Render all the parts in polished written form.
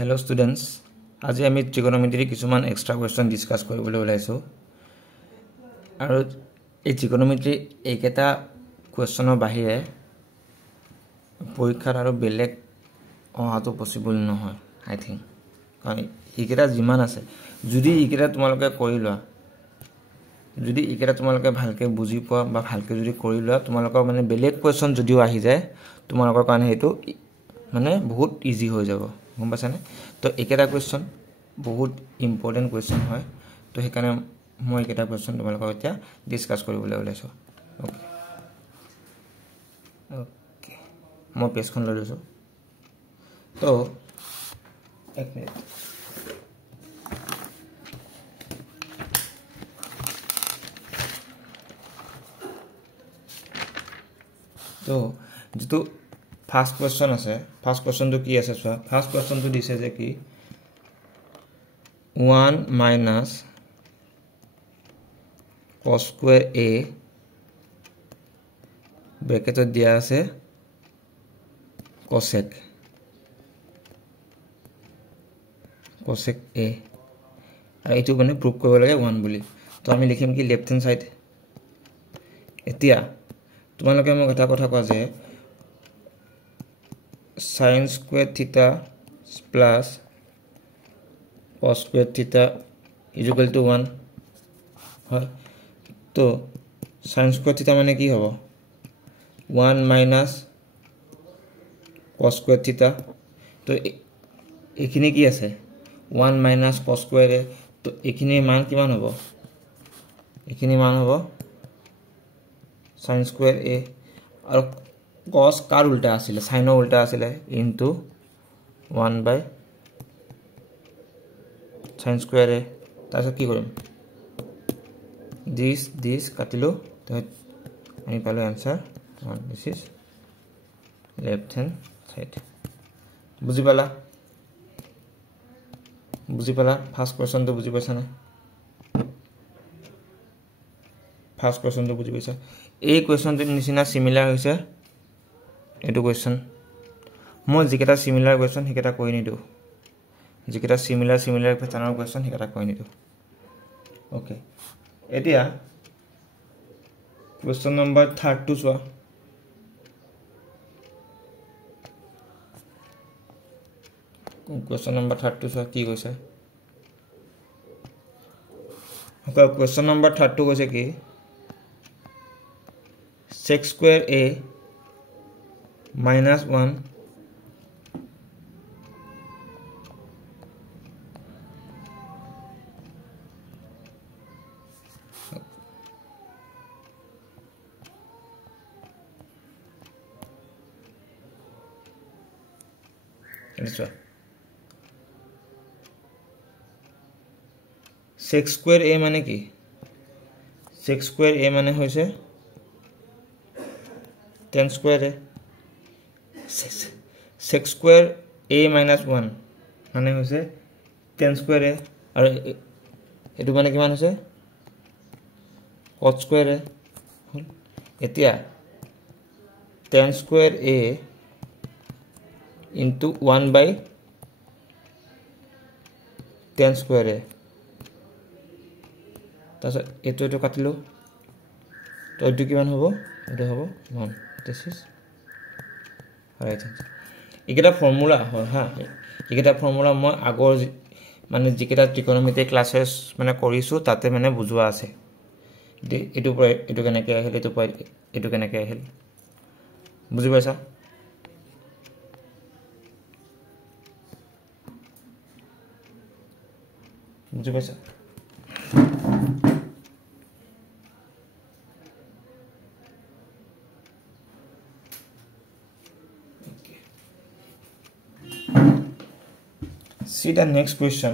Hello students, আজি আমি trigonometry কিছুমান extra question discuss কৰিবলৈ ওলাইছো আৰু এই trigonometry এইকেটা questionৰ বাহিৰে পৰীক্ষাত আৰু বেলেগ অহাটো পসিবল নহয় I think কাৰণ এইকেটা যিমান আছে যদি এইকেটা তোমালোকে কৰি লোৱা যদি এইকেটা তোমালোকে ভালকে বুজি পোৱা বা ভালকে যদি কৰি লোৱা তোমালোকৰ মানে বেলেগ question যদিও আহি যায় তোমালোকৰ কাৰণে হেতু মানে বহুত ইজি হৈ যাব গম পাছানে তো একেটা কোৱেশ্চন বহুত ইম্পৰ্টেন্ট কোৱেশ্চন হয় তো হেকানে মই একেটা কোৱেশ্চন তোমালোকৰ এতিয়া ডিসকাস কৰিবলৈ ওলাইছো ওকে ওকে মই পেজখন লৈ লৈছো তো এক মিনিট তো যেটো First question আছে first question to কি আছে সোয়া first question to দিছে যে কি 1 minus cos square a bracket দিয়া আছে cosec a আৰু এটো মানে প্ৰুভ কৰিব লাগে 1 বুলি তো আমি লিখিম কি লেফট হ্যান্ড সাইড এতিয়া তোমালোকে মোক এটা কথা কোৱা যে sin square theta plus cos square theta is equal to 1 হয় তো sin square theta মানে কি হবে 1 minus cos square theta তো এখানে কি আছে 1 minus cos square তো এখানে মান কিমান হবে এখানে মান হবে sin square a আর cos कार उल्टा आছিলে sin उल्टा आছিলে into 1 by sin square a তাহলে কি কৰিম this কাটিলো তো আমি পালো answer this is left hand side বুজি পালা ফার্স্ট কোশ্চেন তো বুজি পাইছা না ফার্স্ট কোশ্চেন তো বুজি পাইছা এই কোশ্চেনটো নিচিনা সিমিলার হৈছে এটো কোশ্চেন মই জিকেটা সিমিলার কোশ্চেন হিকেটা কই নিদু জিকেটা সিমিলার প্যাটাৰ্নৰ কোশ্চেন হিকেটা কই নিদু ওকে এতিয়া কোশ্চেন নম্বৰ 32 সোয়া কোশ্চেন নম্বৰ 32 সোয়া কি কৈছে ওকে কোশ্চেন নম্বৰ 32 কৈছে কি sec square a minus 1 sec square a মানে কি sec square a মানে হৈছে tan square a sec square a minus 1 মানে হৈছে tan square a আৰু এটো মানে কিমান হৈছে cos square a এতিয়া tan square a into 1 by tan square a তাহলে এটো কাটিলো তো এটো কিমান হ'ব এটো হ'ব 1 this is right একেটা ফর্মুলা হয় হা একেটা ফর্মুলা মই আগৰ মানে জিকেটা ট্ৰিগোনোমেট্ৰি ক্লাसेस মানে কৰিছো তাতে মানে বুজোৱা আছে এটো কেনেকৈ আহিল এটো কেনেকৈ আহিল বুজি পাইছা বুজি পাইছা See the next question.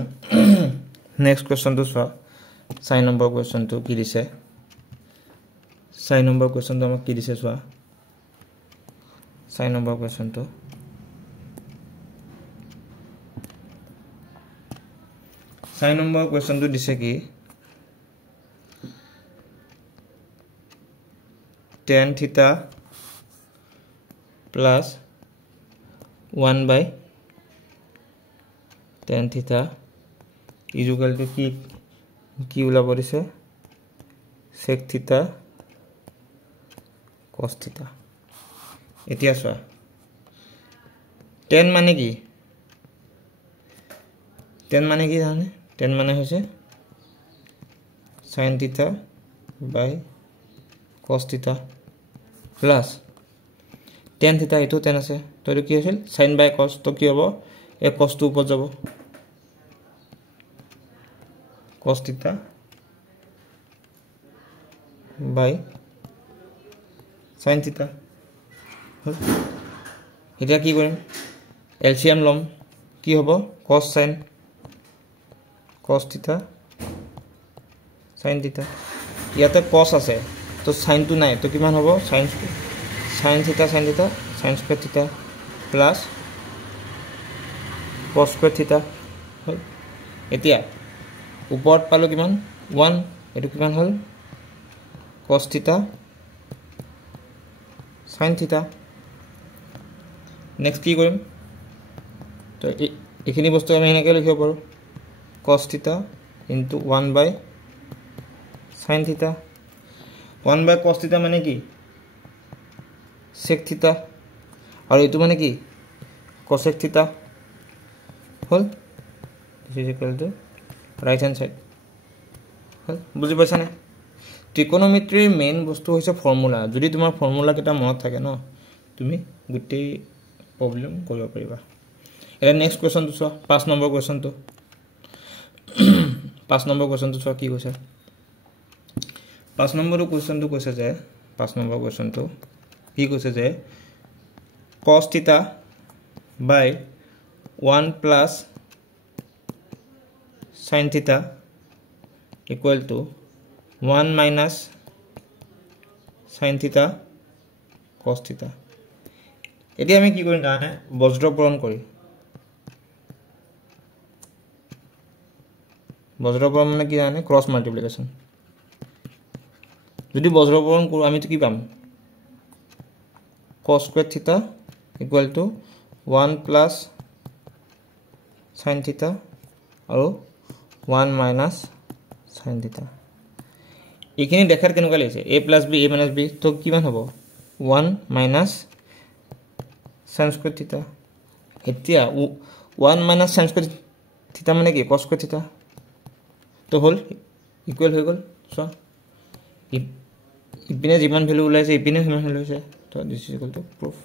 Next question to swa sign number question to ki dise sign number question to amak ki dise swa sign number question to sign number question to dise ki tan theta plus 1 by tan theta equal to কি ওলাব দিছে sec theta cos theta এতিয়া চোৱা tan মানে কি জানে tan মানে হৈছে sin theta by cos theta plus tan theta এটো tan আছে তো এটো কি আছিল sin by cos তো কি হ'ব এ cos টো উপর যাব cos theta by sin theta এটা কি কৰিম LCM লম কি হ'ব cos sin cos theta sin theta ইয়াতে cos আছে তো sin টো নাই তো কিমান হ'ব sin theta sin square theta plus cos square theta এতিয়া উপৰত পালো কিমান 1 এটো কিমান হল cos theta sin theta next কি কৰিম তো এখিনি বস্তু আমি এনেকৈ লিখিব পাৰো cos theta into 1 by sin theta 1 by cos theta মানে কি sec theta আৰু এটো মানে কি cosec theta hall this is equal to right hand side হল বুজি পাইছা নে ত্ৰিকোণমিতিৰ মেইন বস্তু হৈছে ফৰ্মুলা যদি তোমাৰ ফৰ্মুলা কেটা মনত থাকে ন তুমি গুটেই প্ৰবলেম কৰিব পাৰিবা এটা নেক্সট কোৱেশ্চন তো চোৱা 5 নম্বৰ কোৱেশ্চন তো 5 নম্বৰ কোৱেশ্চন তো চোৱা কি কৈছে 5 নম্বৰ কোৱেশ্চন তো কৈছে যে 5 নম্বৰ কোৱেশ্চন তো কি কৈছে যে cos theta by 1 plus sin theta equal to 1 minus sin theta cos theta এটি আমি কি কৰিম জানে বজ্ৰপূৰণ কৰি বজ্ৰপূৰণ মানে কি জানে ক্ৰস মাল্টিপ্লিকেশন যদি বজ্ৰপূৰণ কৰো আমি তো কি পাম cos square theta equal to 1 plus sin theta আৰু 1 minus sin theta এখিনি দেখাৰ কেনেকুৱা লাগিছে a plus b a minus b তো কিমান হ'ব 1 minus sin square theta এতিয়া 1 minus sin square theta মানে কি cos square theta তো হল ইকুৱেল হৈ গল সো ইপিনে যিমান ভ্যালু ওলাইছে ইপিনে সিমান ভ্যালু হৈছে তো this is equal to proof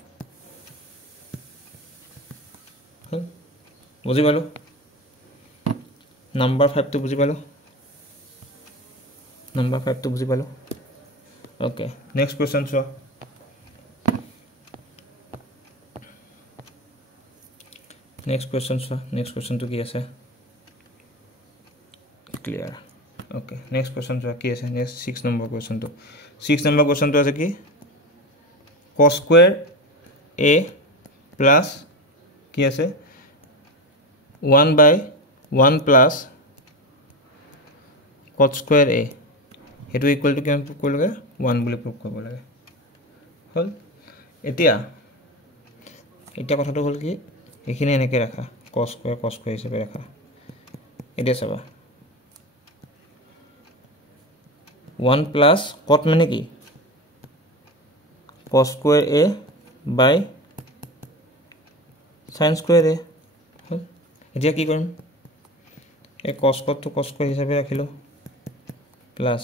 বুজি পালো নাম্বাৰ 5 তো বুজি পালো নাম্বাৰ 5 তো বুজি পালো ওকে নেক্সট কোশ্চেন চোৱা next question to কি আছে clear okay next question to কি আছে next 6 number question to আছে কি cos square a plus কি আছে 1 by 1 plus cos square a হেতু ইকুয়াল টু কিমান প্ৰুভ কৰিব লাগে 1 বুলি প্ৰুভ কৰিব লাগে হল এতিয়া কথাটো হল কি এখানে এনেকে রাখা cos square হিসেবে রাখা এটা সবা 1 plus cot মানে কি cos square a by sin square a এটা কি কৰিম এই cos square হিসেবে ৰাখিলো plus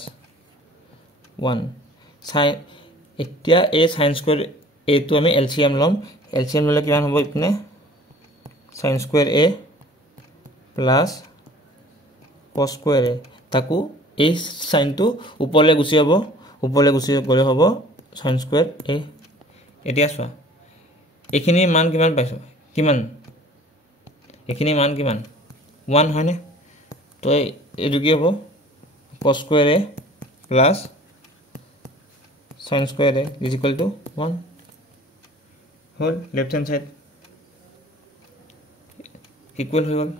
1 sin এতিয়া a sin square a তো আমি LCM লম LCM ললে কিমান হ'ব ইপনে sin square a plus cos square a তাকো এই sin তো উপৰলে গুছি গলে হ'ব sin square a এতিয়া চোৱা এখিনি মান কিমান পাইছো এখিনি মান কিমান 1 হয়নে তো এটো কি হ'ব cos square a plus sin square a is equal to 1 whole left hand side equal হৈ গল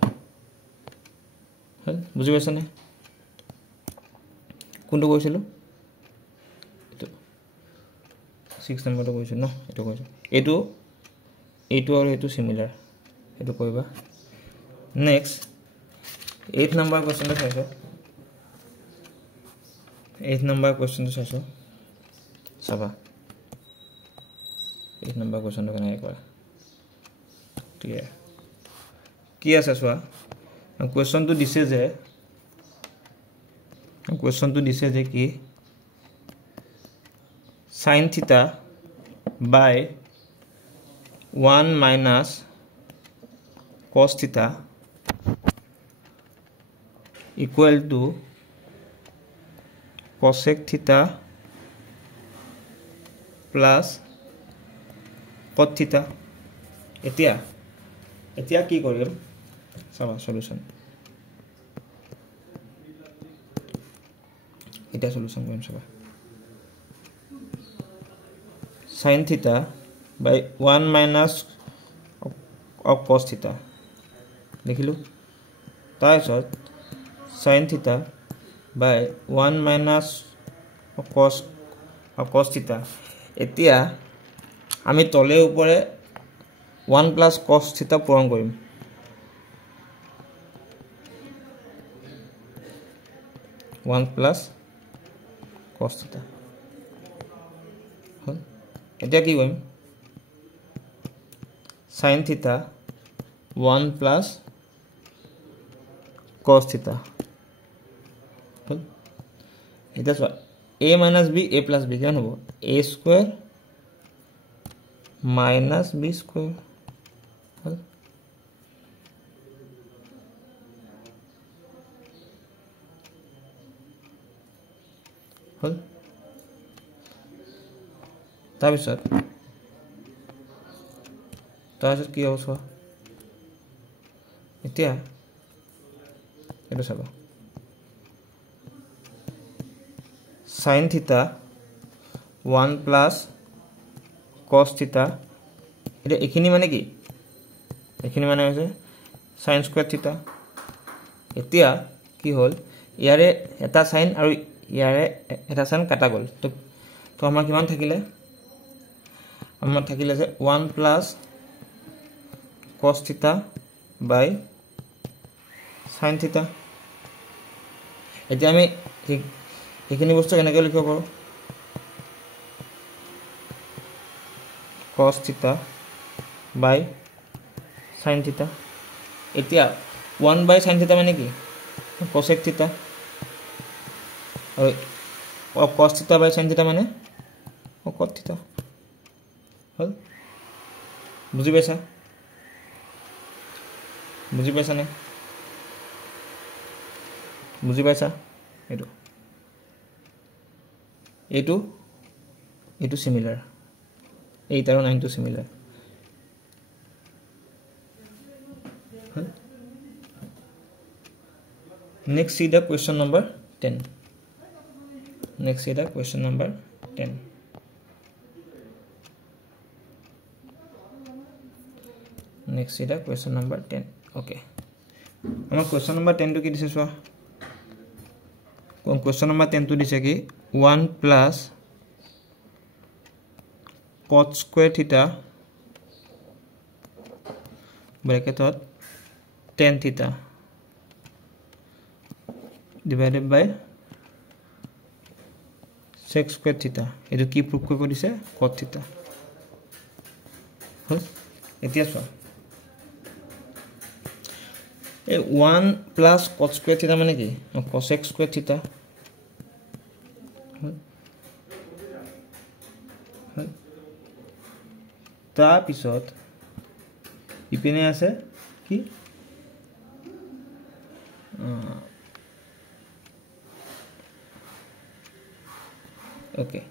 হল বুজি পাইছা নে কোনটো কৈছিলো এটো 6 নম্বৰটো কৈছো ন এটো কৈছো এটো আৰু এটো সিমিলাৰ এটো কৰিবা নেক্সট 8 নম্বৰ কোৱেশ্চনটো চাইছো 8 নম্বৰ কোৱেশ্চনটো চাইছো চাবা 8 নম্বৰ কোৱেশ্চনটো কেনেকৈ কৰা ক্লিয়াৰ কি আছে চোৱা কোৱেশ্চনটো দিছে যে কি sin theta by 1 minus cos theta equal to cosec theta plus cot theta এতিয়া কি কৰিম চাবা সলিউশন এটা সলিউশন কৰিম চাবা sin theta by 1 minus of cos theta দেখিলো তাৰপিছত sin theta by 1 minus of cos theta এতিয়া আমি তলে উপরে 1 plus cos theta পূৰণ কৰিম 1 plus cos theta এতিয়া কি কৰিম sin theta 1 plus cos theta এটা চোৱা a minus b a plus b কিমান হ'ব a square minus b square হল তাৰপিছত কি হ'ব চোৱা এতিয়া এইটো চাবা sin theta 1 plus cos theta এটা এখিনি মানে কি এখিনি মানে হৈছে sin square theta এতিয়া কি হল ইয়াৰে এটা sin আৰু ইয়াৰে এটা sin কাটা গল তো আমাৰ কিমান থাকিলে আমাৰ থাকিলে যে 1 plus cos theta by sin theta এতিয়া আমি এখিনি বস্তু কেনেকৈ লিখিব পাৰো cos theta by sin theta এতিয়া 1 by sin theta মানে কি cosec theta और cos theta by sin theta মানে cot theta হল বুজি পাইছা নে বুজি পাইছা এইটো সিমিলার 8 আৰু 9 টো similar next see the question number 10 next see the question number 10 next see the question number 10 okay আমাৰ question number 10 টো কি দিছে চোৱা question number 10 টো দিছে কি 1 plus cot square theta bracket tan theta divided by sec square theta এটো কি প্রুফ কৰিব দিছে cot theta হল এতিয়া চোৱা এ 1 plus cot square theta মানে কি cosec square theta তাৰ পিছত ইপিনে আছে কি ওকে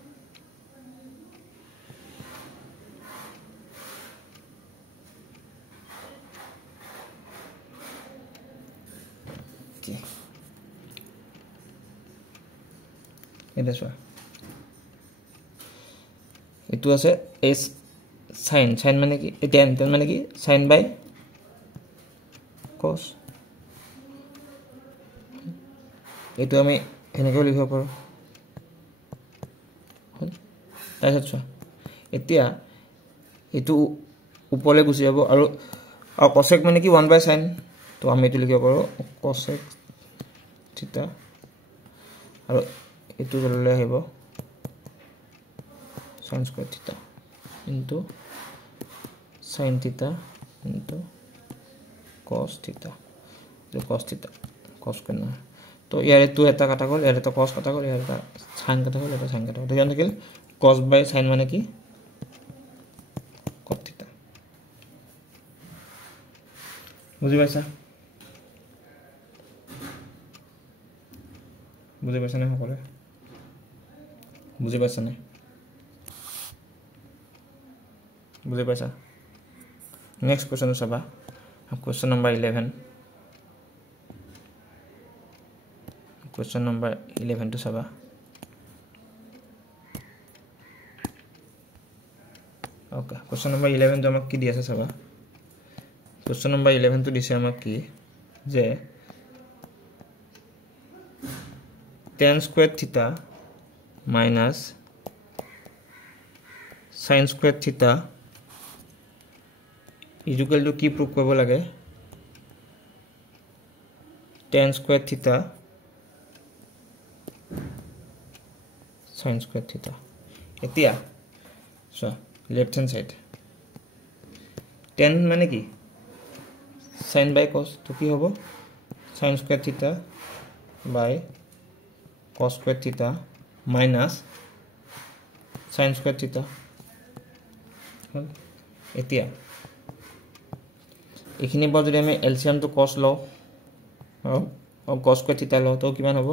এটা চোৱা এটো আছে s sin মানে কি tan মানে কি sin by cos এটো আমি এনেকৈ লিখিব পাৰো তাৰপিছত চোৱা এতিয়া এটো উপৰলৈ গুচি যাব আৰু cosec মানে কি 1 by sin তো আমি এইটো লিখিব পাৰোঁ cosec থিটা আৰু এইটো গ'লে আহিব sin square theta into sin theta into cos theta cos theta cos square নহয় তো ইয়াৰে তো এটা কাটা গ'ল ইয়াৰে তো cos কাটা গ'ল ইয়াৰে এটা sin কাটা গ'ল এটা sin কাটা গ'ল দেখুন থাকিল cos by sin মানে কি cos theta বুজি পাইছা না সকলে বুজি পাইছা না বুজি পাইছা নেক্সট কোৱেশ্চন চাবা কোৱেশ্চন নম্বৰ 11 কোৱেশ্চন নম্বৰ 11 টো চাবা ওকে কোৱেশ্চন নম্বৰ 11 টো আমাক কি দি আছে চাবা কোৱেশ্চন নম্বৰ 11 টো দিছে আমাক কি যে tan square theta minus sin square theta equal to কি প্ৰুভ কৰিব লাগে tan square theta sin square theta এতিয়া so left hand side tan মানে কি sin by cos তো কি হ'ব sin square theta by cos square theta minus sin square theta এতিয়া এখিনি পৰ যদি আমি এলসিয়াম তো cos লও আৰু cos square theta লও তো কিমান হ'ব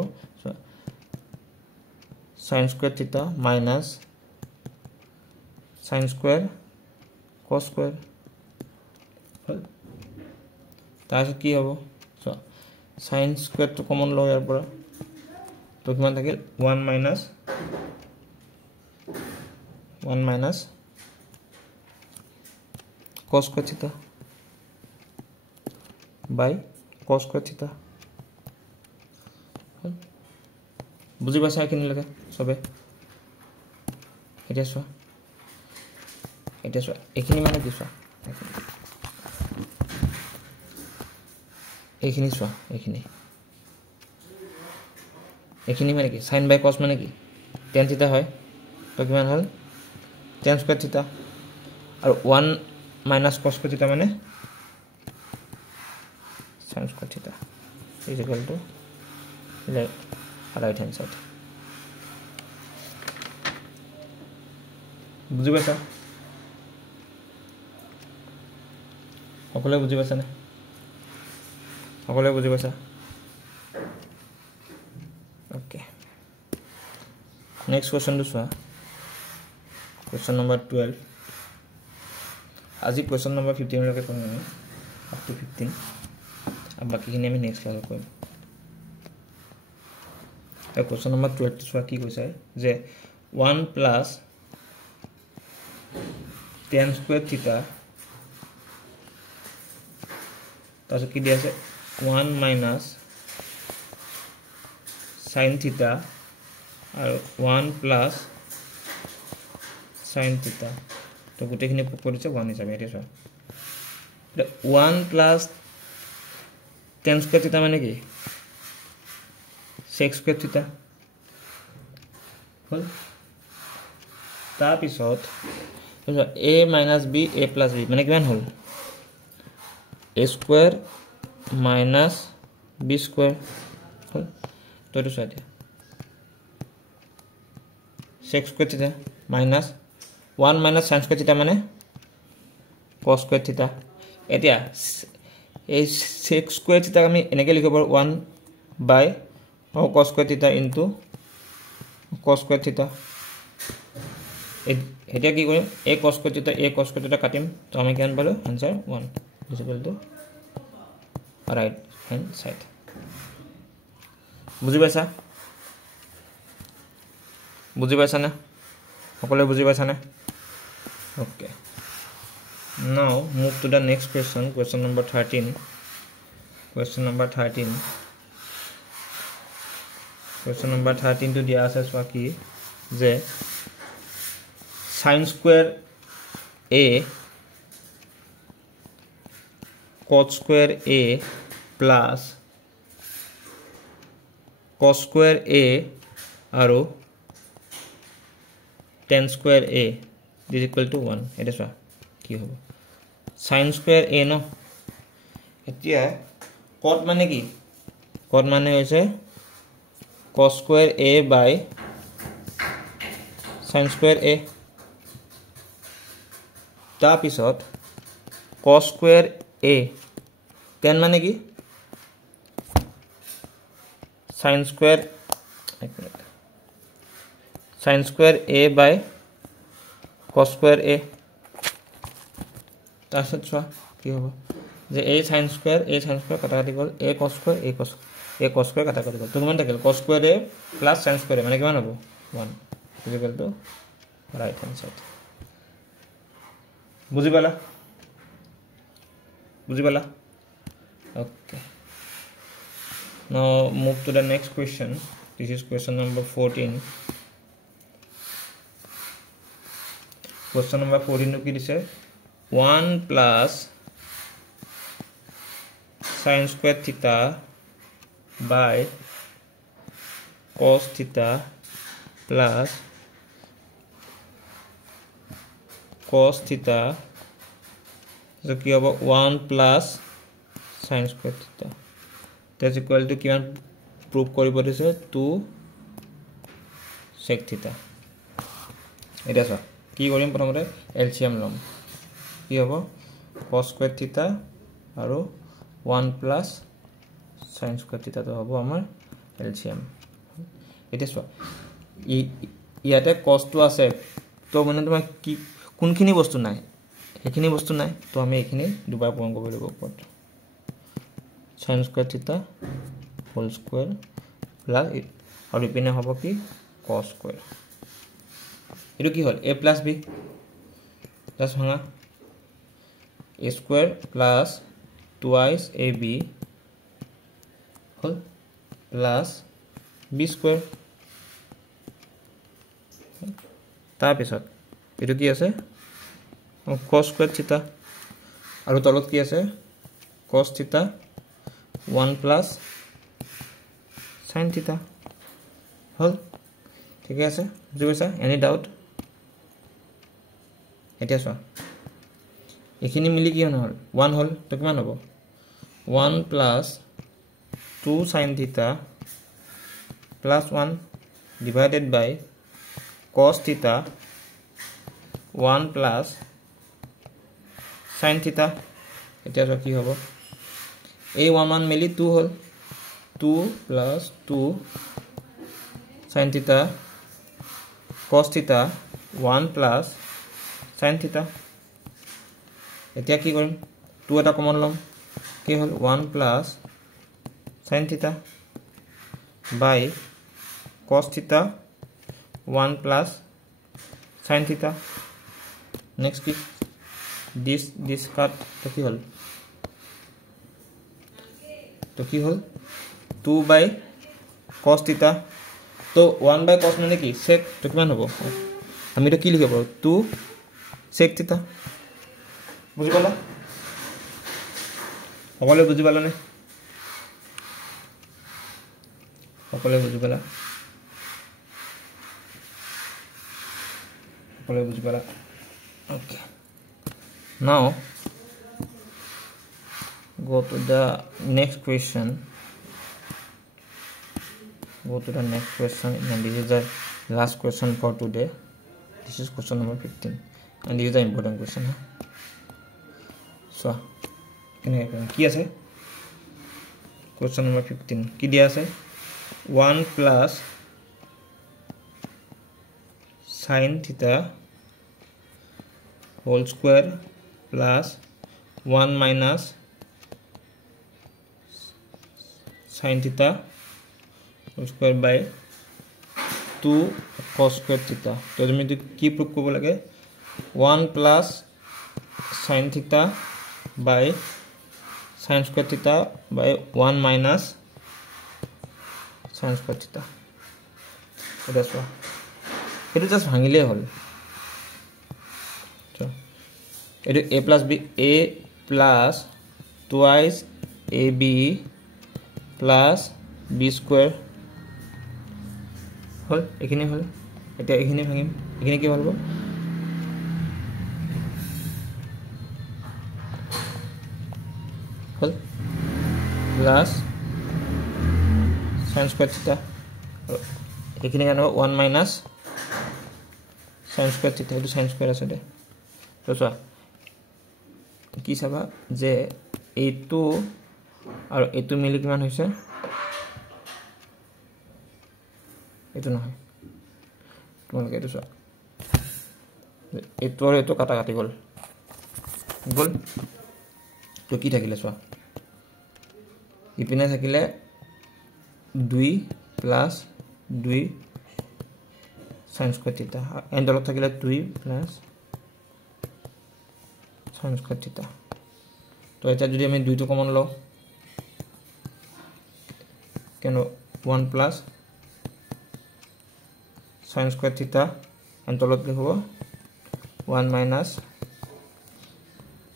sin square theta minus sin square cos square তাহলে কি হ'ব sin square তো কমন লও ইয়াৰ পৰা তো কিমান থাকিল 1 minus cos square theta by cos square theta বুজি পাইছা কিনি লাগে সবে এটা চোৱা এখিনি মানে কি চোৱা এখিনি চোৱা এখিনি মানে কি sin by cos মানে কি tan theta হয় তো কিমান হল tan square theta আৰু 1 minus cos square theta মানে sin square theta is equal to right hand side বুজি পাইছা সকলে বুজি পাইছা না সকলে বুজি পাইছা ওকে নেক্সট কোৱেশ্চন টো চোৱা কোৱেশ্চন নম্বৰ 12 আজি কোৱেশ্চন নম্বৰ 15 লৈকে কৰিম আমি up to 15 अब बाकी খিনি আমি নেক্সট ক্লাসত কৰিম তা কোৱেশ্চন নম্বৰ 12 চোৱা কি কৈছে যে 1 plus tan square theta তাৰপিছত কি দি আছে 1 minus sin theta আৰু 1 plus sin theta তো গোটেইখিনি পুট কৰিছে 1 হিচাপে এটা চোৱা 1 plus tan square theta মানে কি sec square theta হল তাৰ পিছত a minus b a plus b মানে কিমান হল a square minus b square হল তো এটা চোৱা দিয়া sec square theta minus 1 minus sin square theta মানে cos square theta এতিয়া এই sec square theta আমি এনেকৈ লিখিব পাৰো 1 by cos square theta into cos square theta এতিয়া কি কৰিম a cos square theta কাটিম তো আমি কিমান পালো answer 1 is equal to right hand side বুজি পাইছা না সকলে বুজি পাইছা না okay now move to the next question number 13 question number 13 to দিয়া আছে সো কি যে sin square a cos square a plus cos square a আৰু tan square a is equal to 1 এটা চোৱা কি হ'ব sin square a ন এতিয়া cot মানে কি cot মানে হৈছে cos square a by sin square a তাৰ পিছত cos square a tan মানে কি sin square a by cos square a তাৰপিছত চোৱা কি হ'ব যে a sin square কাটা কাটি গ'ল a cos square কাটা কাটি গ'ল তো কিমান থাকিল cos square a plus sin square a মানে কিমান হ'ব 1 equal to right hand side বুজি পালা okay now move to the next question this is question number 14 question number 14 নো কি দিছে 1 plus sin square theta by cos theta plus cos theta so কি হ'ব 1 plus sin square theta that is equal to কিমান prove কৰিব দিছে 2 sec theta এটা চোৱা কি কৰিম প্ৰথমতে LCM লম কি হ'ব cos square theta আৰু 1 plus sin square theta তো হ'ব আমাৰ LCM এটা চোৱা ইয়াতে cos টো আছে তো মানে তোমাৰ কি কোনখিনি বস্তু নাই এখিনি বস্তু নাই তো আমি এখিনি দুবাৰ পূৰণ কৰিব লাগিব ওপৰত sin square theta whole square plus আৰু ইপিনে হ'ব কি cos square এটো কি হ'ল a plus b plus ভাঙা a square plus twice ab হ'ল plus b square তাৰ পিছত এটো কি আছে cos square theta আৰু তলত কি আছে cos theta 1 plus sin theta হল ঠিক আছে বুজি পাইছা এনি ডাউট এতিয়া চোৱা এখিনি মিলি কি হল 1 হল তো কিমান হ'ব 1 plus 2 sin theta plus 1 divided by cos theta 1 plus sin theta এতিয়া চোৱা কি হ'ব a11 মিলি 2 হল 2 plus 2 sin theta cos theta 1 plus sin theta এতিয়া কি কৰিম 2 এটা কমন লম কি হল 1 plus sin theta by cos theta 1 plus sin theta next কি this cut তো কি হল तो কি হল 2 by cos theta तो 1 by cos মানে কি sec তো কিমান হ'ব আমি তো কি লিখিব 2 sec theta বুজি পালা সকলে বুজি পালা নে সকলে বুজি পালা okay now go to the next question and this is the last question for today this is question number 15 and this is the important question so কি আছে question number 15 কি দিয়া আছে 1 plus sin theta whole square plus 1 minus sin theta whole square by 2 cos square theta তো তুমি কি proof করব লাগে 1 plus sin theta by sin square theta by 1 minus sin square theta এটা সো এটা জাস্ট ভাঙিলে হল তো এটা a plus b a plus twice ab plus b square হ'ল এইখিনি হ'ল এতিয়া এইখিনি ভাঙিম এইখিনি কি হ'ব হ'ল প্লাছ sin স্কুৱেৰ থিটা এইখিনি কেনে হ'ব 1 মাইনাছ sin স্কুৱেৰ থিটা এইটো sin স্কুৱেৰ আছে দে তো চোৱা কি চাবা যে এইটো আৰু এইটো মিলি কিমান হৈছে এইটো নহয় তোমালোকে এইটো চোৱা এইটো আৰু এইটো কাটা কাটি গ'ল তো কি থাকিলে চোৱা ইপিনে থাকিলে 2 প্লাছ 2 sin স্কুৱেৰ থিটা এণ্ডলত থাকিলে 2 প্লাছ sin স্কুৱেৰ থিটা তো এতিয়া যদি আমি 2 টো কমন লওঁ কেন 1 প্লাছ sin স্কুৱেৰ থিটা এণ্ডলত কি হ'ব 1 মাইনাছ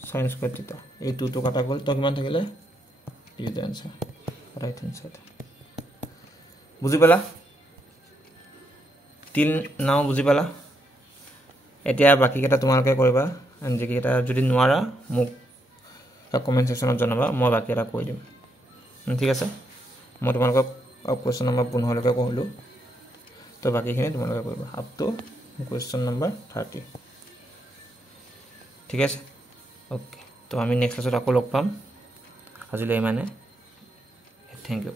sin স্কুৱেৰ থিটা এই 2 টো কাটা গ'ল তো কিমান থাকিলে is the answer right hand side বুজি পালা তিল নাও বুজি পালা এতিয়া বাকি কেটা তোমালোকে কৰিবা এন্ড যে কেটা যদি নোৱাৰা মোক কমেন্ট সেকশনত জনাবা মই বাকি এটা কৈ দিম ঠিক আছে মই তোমালোকক কোৱেশ্চন নম্বৰ 15 লৈকে কৈলো তো বাকিখিনি তোমালোকে কৰিবা আপ টু কোৱেশ্চন নম্বৰ 30 ঠিক আছে ওকে তো আমি নেক্সট ক্লাছত আকৌ লগ পাম আজিলৈ মানে থ্যাংক ইউ